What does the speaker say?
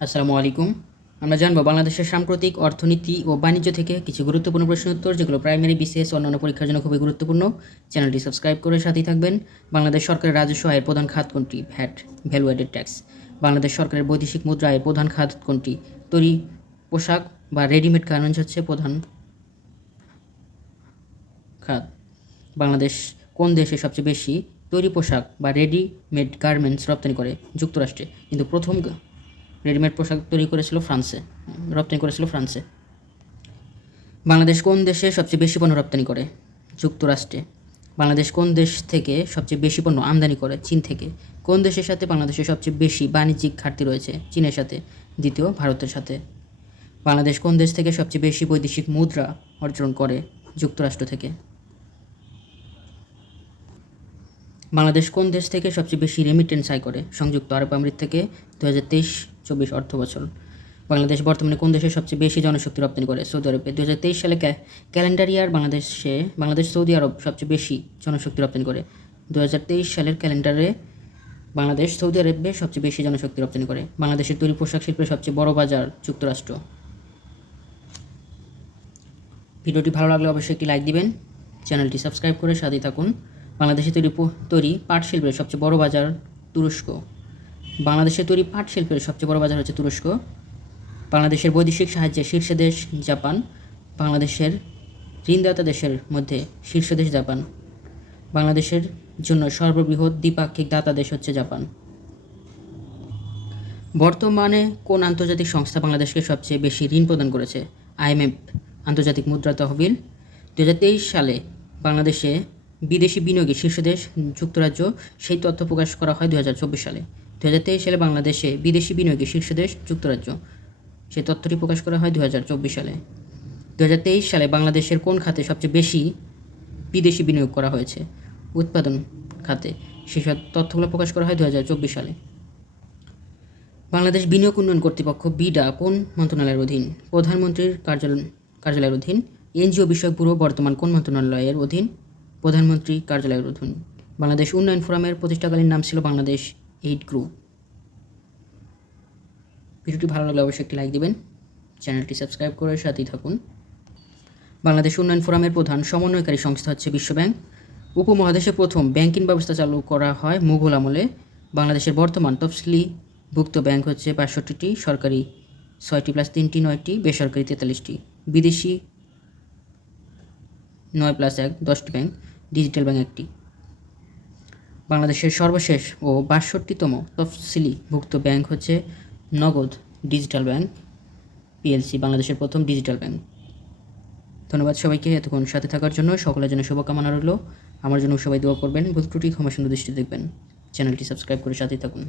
আসসালামু আলাইকুম। আমরা জানব বাংলাদেশের সাম্প্রতিক অর্থনীতি ও বাণিজ্য থেকে কিছু গুরুত্বপূর্ণ প্রশ্ন উত্তর, যেগুলো প্রাইমারি, বিসিএস ও অন্যান্য পরীক্ষার জন্য খুবই গুরুত্বপূর্ণ। চ্যানেলটি সাবস্ক্রাইব করে সাথেই থাকবেন। বাংলাদেশ সরকারের রাজস্ব আয়ের প্রধান খাত কোনটি? VAT, value added tax. Bangladesh সরকারের বৈদেশিক মুদ্রা আয়ের প্রধান খাত কোনটি? তৈরি পোশাক বা রেডিমেড গার্মেন্টস হচ্ছে প্রধান খাত। বাংলাদেশ কোন দেশে সবচেয়ে বেশি তৈরি পোশাক বা রেডিমেড গার্মেন্টস রপ্তানি করে? যুক্তরাষ্ট্রে। কিন্তু প্রথম রেডিমেড পোশাক তৈরি করেছিল ফ্রান্সে, রপ্তানি করেছিল ফ্রান্সে। বাংলাদেশ কোন দেশে সবচেয়ে বেশি পণ্য রপ্তানি করে? যুক্তরাষ্ট্রে। বাংলাদেশ কোন দেশ থেকে সবচেয়ে বেশি পণ্য আমদানি করে? চীন থেকে। কোন দেশের সাথে বাংলাদেশের সবচেয়ে বেশি বাণিজ্যিক ঘাটতি রয়েছে? চীনের সাথে। দ্বিতীয়, ভারতের সাথে। বাংলাদেশ কোন দেশ থেকে সবচেয়ে বেশি বৈদেশিক মুদ্রা অর্জন করে? যুক্তরাষ্ট্র থেকে। বাংলাদেশ কোন দেশ থেকে সবচেয়ে বেশি রেমিটেন্স আয় করে? সংযুক্ত আরব আমিরাত থেকে 2023-24 অর্থ বছর। বাংলাদেশ বর্তমানে কোন দেশে সবচেয়ে বেশি জনশক্তি রপ্তানি করে? সৌদি আরবে। 2023 সালে ক্যালেন্ডার ইয়ার বাংলাদেশ সৌদি আরব সবচেয়ে বেশি জনশক্তি রপ্তানি করে। 2023 সালের ক্যালেন্ডারে বাংলাদেশ সৌদি আরবে সবচেয়ে বেশি জনশক্তি রপ্তানি করে। বাংলাদেশের তৈরি পোশাক শিল্পের সবচেয়ে বড় বাজার যুক্তরাষ্ট্র। ভিডিওটি ভালো লাগলে অবশ্যই একটি লাইক দিবেন, চ্যানেলটি সাবস্ক্রাইব করে সাথেই থাকুন। বাংলাদেশে তৈরি পাট শিল্পের সবচেয়ে বড় বাজার তুরস্ক। বাংলাদেশের তৈরি পাট শিল্পের সবচেয়ে বড় বাজার হচ্ছে তুরস্ক। বাংলাদেশের বৈদেশিক সাহায্যের শীর্ষ দেশ জাপান। বাংলাদেশের ঋণদাতা দেশের মধ্যে শীর্ষ দেশ জাপান। বাংলাদেশের জন্য সর্ববৃহৎ দ্বিপাক্ষিক দাতা দেশ হচ্ছে জাপান। বর্তমানে কোন আন্তর্জাতিক সংস্থা বাংলাদেশকে সবচেয়ে বেশি ঋণ প্রদান করেছে? IMF, আন্তর্জাতিক মুদ্রা তহবিল। 2023 সালে বাংলাদেশে বিদেশি বিনিয়োগে শীর্ষ দেশ যুক্তরাজ্য, সেই তথ্য প্রকাশ করা হয় 2024 সালে। 2023 সালে বাংলাদেশে বিদেশি বিনিয়োগে শীর্ষ দেশ যুক্তরাজ্য, সেই তথ্যটি প্রকাশ করা হয় 2024 সালে। 2023 সালে বাংলাদেশের কোন খাতে সবচেয়ে বেশি বিদেশি বিনিয়োগ করা হয়েছে? উৎপাদন খাতে, সেই সব তথ্যগুলো প্রকাশ করা হয় 2024 সালে। বাংলাদেশ বিনিয়োগ উন্নয়ন কর্তৃপক্ষ বিডা কোন মন্ত্রণালয়ের অধীন? প্রধানমন্ত্রীর কার্যালয়ের অধীন। এনজিও বিষয়ক ব্যুরো বর্তমান কোন মন্ত্রণালয়ের অধীন? প্রধানমন্ত্রী কার্যালয়ের অধীন। বাংলাদেশ উন্নয়ন ফোরামের প্রতিষ্ঠাকালীন নাম ছিল বাংলাদেশ এইড গ্রুপ। ভিডিওটি ভালো লাগলে অবশ্যই একটি লাইক দিবেন, চ্যানেলটি সাবস্ক্রাইব করে সাথেই থাকুন। বাংলাদেশ উন্নয়ন ফোরামের প্রধান সমন্বয়কারী সংস্থা হচ্ছে বিশ্বব্যাংক। উপমহাদেশে প্রথম ব্যাংকিং ব্যবস্থা চালু করা হয় মুঘল আমলে। বাংলাদেশের বর্তমান তফসিলিভুক্ত ব্যাংক হচ্ছে 62টি, সরকারি 6টি প্লাস 3টি 9টি, বেসরকারি 43টি, বিদেশি 9 প্লাস 1 10টি ব্যাংক, ডিজিটাল ব্যাংক 1টি। বাংলাদেশের সর্বশেষ ও 62তম তফসিলিভুক্ত ব্যাংক হচ্ছে নগদ ডিজিটাল ব্যাংক PLC, বাংলাদেশের প্রথম ডিজিটাল ব্যাংক। ধন্যবাদ সবাইকে এতক্ষণ সাথে থাকার জন্য। সকলের জন্য শুভকামনা রইল। আমার জন্য সবাই দোয়া করবেন। ভুল ত্রুটি ক্ষমাসুন্দর দৃষ্টি দেখবেন। চ্যানেলটি সাবস্ক্রাইব করে সাথেই থাকুন।